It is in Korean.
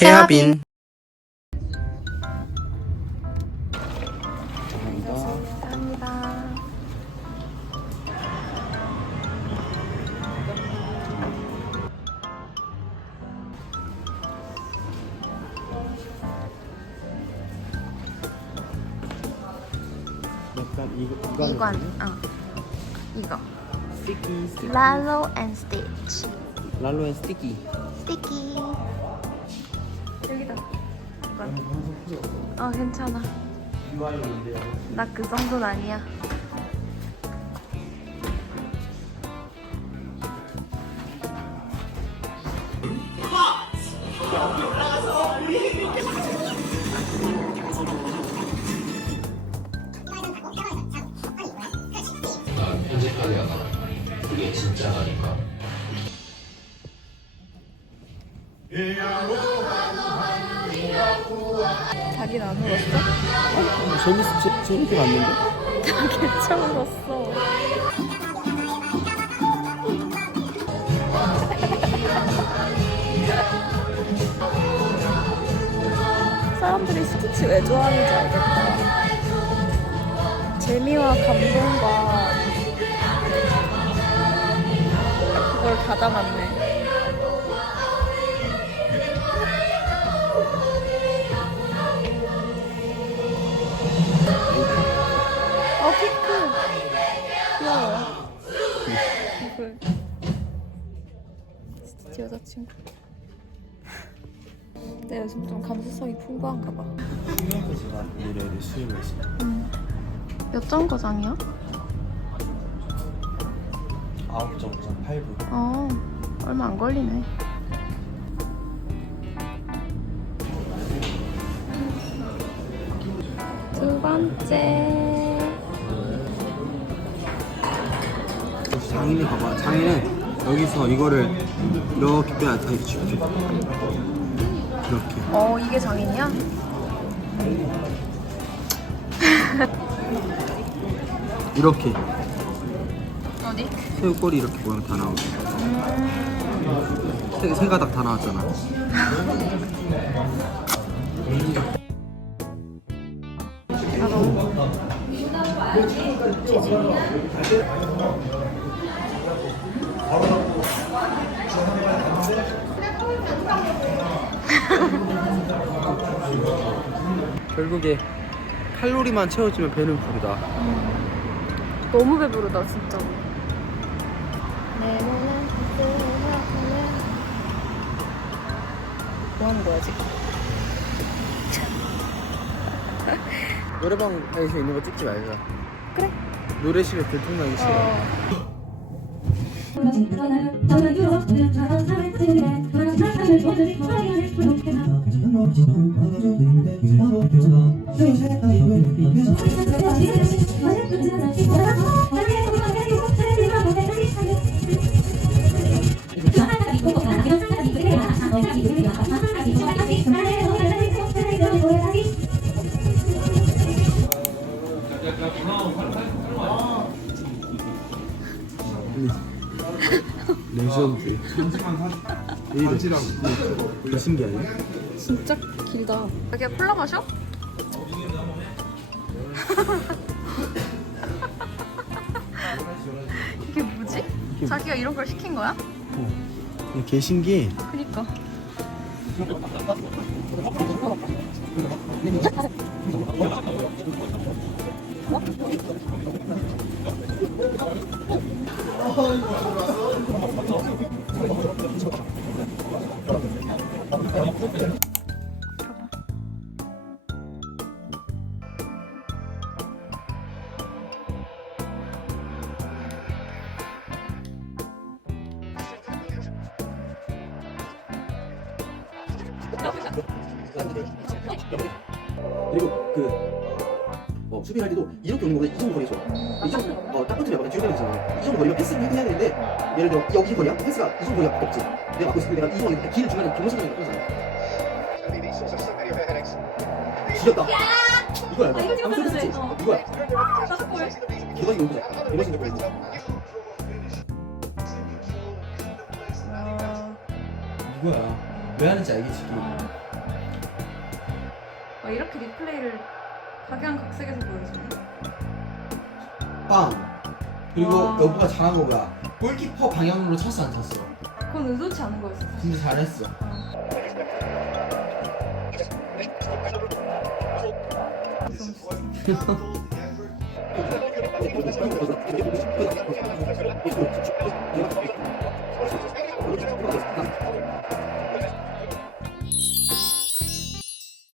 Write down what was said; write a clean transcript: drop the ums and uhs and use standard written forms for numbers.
헤어빈. 감사합니다. 약간 이건 이거 스티키. 랄로 앤 스티치. 랄로 앤 스티키. 스티키. 여기다. 괜찮아. 나 그 정도는 아니야. 편집하려다가 그게 진짜라니까. 자기는 안 울었어? 재밌게 봤는데? 자기 처음 울었어. 사람들이 스티치 왜 좋아하는지 알겠다. 재미와 감동과 그걸 다 담았네. 핑크 귀여워. 이걸 스티치 여자친구. 내 요즘 좀 감수성이 풍부한가 봐. 수영까지가 내려야 수영까지. 몇 정거장이야? 9.5장 8분. 얼마 안 걸리네. 두 번째. 장인이 봐봐. 장인은 여기서 이거를 이렇게 빼야 돼. 이렇게. 이게 장인이야? 이렇게. 어디? 새우꼬리 이렇게 모양 다 나오고. 세 가닥 다 나왔잖아. 결국에 칼로리만 채워주면 배는 부르다. 너무 배부르다 진짜로. 뭐 하는 거야 지금? 노래방에서 있는 거 찍지 말자. 그래. 노래실에 들통나기 싫어. 레전드. 왜 이래? 개 신기하네. 진짜 길다. 자기야 콜라 마셔? 이게 뭐지? 자기가 이런 걸 시킨 거야? 개 신기해. 그니까. 그리고 수비할 때도 이렇게 오는 거보다 이 정도 거리가 좋아. 이 정도 딱 붙으면 약간 뒤로 가잖아. 이 정도 거리면 패스를 해야 되는데 예를 들어 여기 거리야? 패스가 이 정도 거리가 없지. 내가 막고 있을 때 내가 이 정도 길 중간에 경선을 끊잖아. 지렸다. 이거야. 이거 찍어줬지. 이거야. 개맛이 너무 좋아. 개맛이 너무 좋아. 이거야. 왜 하는지 알겠지? 이렇게 리플레이를 각양각색에서 보여주네. 빵. 그리고 와. 여보가 잘한 거 뭐야? 골키퍼 방향으로 찼어 안 찼어? 그건 의도치 않은 거였어. 사실. 진짜 잘했어.